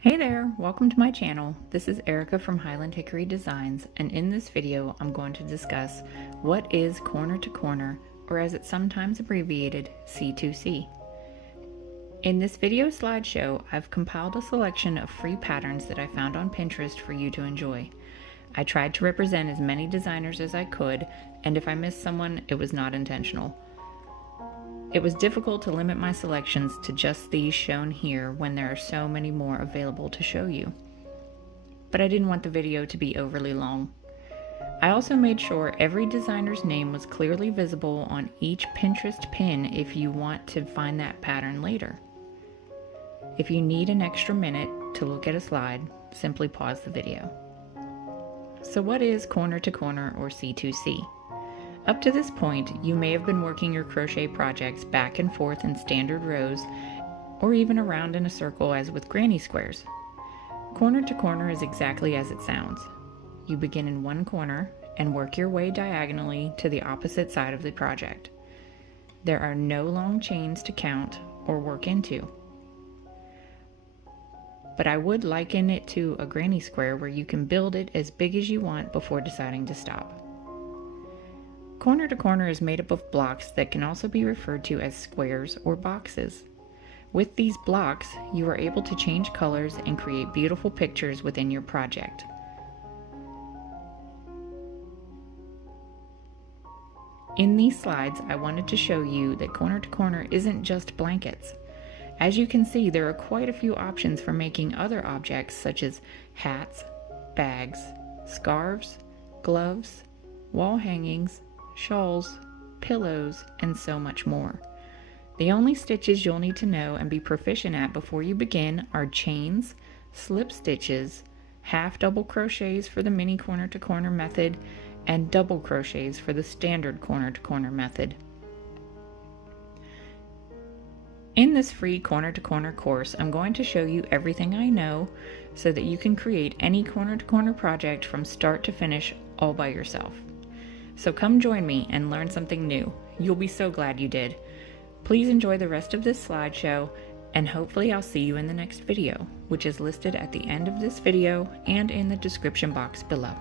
Hey there, welcome to my channel. This is Erica from Highland Hickory Designs, and in this video I'm going to discuss what is corner to corner, or as it's sometimes abbreviated, C2C. In this video slideshow, I've compiled a selection of free patterns that I found on Pinterest for you to enjoy. I tried to represent as many designers as I could, and if I missed someone, it was not intentional. It was difficult to limit my selections to just these shown here when there are so many more available to show you. But I didn't want the video to be overly long. I also made sure every designer's name was clearly visible on each Pinterest pin if you want to find that pattern later. If you need an extra minute to look at a slide, simply pause the video. So what is corner to corner, or C2C? Up to this point, you may have been working your crochet projects back and forth in standard rows, or even around in a circle as with granny squares. Corner to corner is exactly as it sounds. You begin in one corner and work your way diagonally to the opposite side of the project. There are no long chains to count or work into. But I would liken it to a granny square where you can build it as big as you want before deciding to stop. Corner to corner is made up of blocks that can also be referred to as squares or boxes. With these blocks, you are able to change colors and create beautiful pictures within your project. In these slides, I wanted to show you that corner to corner isn't just blankets. As you can see, there are quite a few options for making other objects such as hats, bags, scarves, gloves, wall hangings, shawls, pillows, and so much more. The only stitches you'll need to know and be proficient at before you begin are chains, slip stitches, half double crochets for the mini corner to corner method, and double crochets for the standard corner to corner method. In this free corner to corner course, I'm going to show you everything I know so that you can create any corner to corner project from start to finish all by yourself. So come join me and learn something new. You'll be so glad you did. Please enjoy the rest of this slideshow, and hopefully I'll see you in the next video, which is listed at the end of this video and in the description box below.